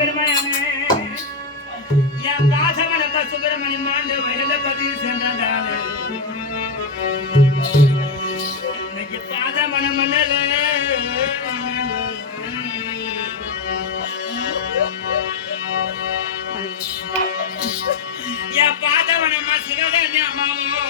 பெருமையான என் பாசமனத்த சுப்பிரமணி மாண்டு வயத பதிவு சென்றாலே இன்னைக்கு பாசமன மன்னல என் பாதவனம்மா சிவகன்யா மாமோ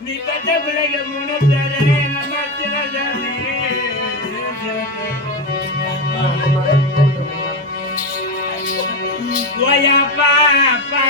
நீ கட்ட பிள்ளைங்க மூணு பேரே நம்ம ஓயப்பா அப்பா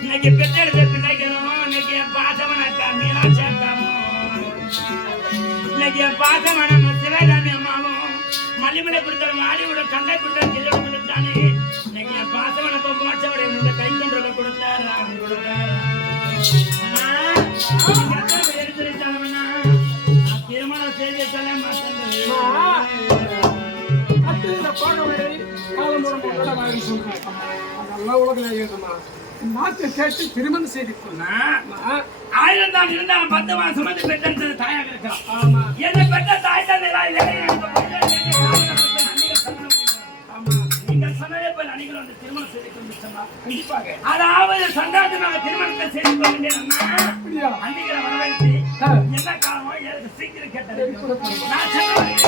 இன்னைக்கு பெற்றெடுத்த பிள்ளைகளும் இன்னைக்கு என் பாசமான மீனாட்சி அக்காவும் இன்னைக்கு என் பாசமான சிவகாமி அம்மாவும் மல்லிமலை கொடுத்த மாடியோட கண்டை கொடுத்த கிளை கொடுத்தானே இன்னைக்கு என் பாசமான மோட்சோட இந்த கை கொண்டு கொடுத்தாரு அவங்க கொடுத்தாரு எடுத்துட்டாங்கன்னா திருமணம் செய்தி சொல்ல மாற்று கேட்டு திருமணம் செய்து ஆயிரம் தான் இருந்தாலும் 10 மாசம் வந்து பெற்றெடுத்தது தாயாக இருக்கலாம். என்ன பெற்ற தாய் தந்தை நீங்க சொன்னதே போய் அணிகள் வந்து திருமணம் செய்து கொண்டு கண்டிப்பாக அதாவது சந்தானமாக திருமணத்தை செய்து கொள்ள வேண்டிய அன்னைகளை வரவேற்று என்ன காரணமோ சீக்கிரம் கேட்டது நான்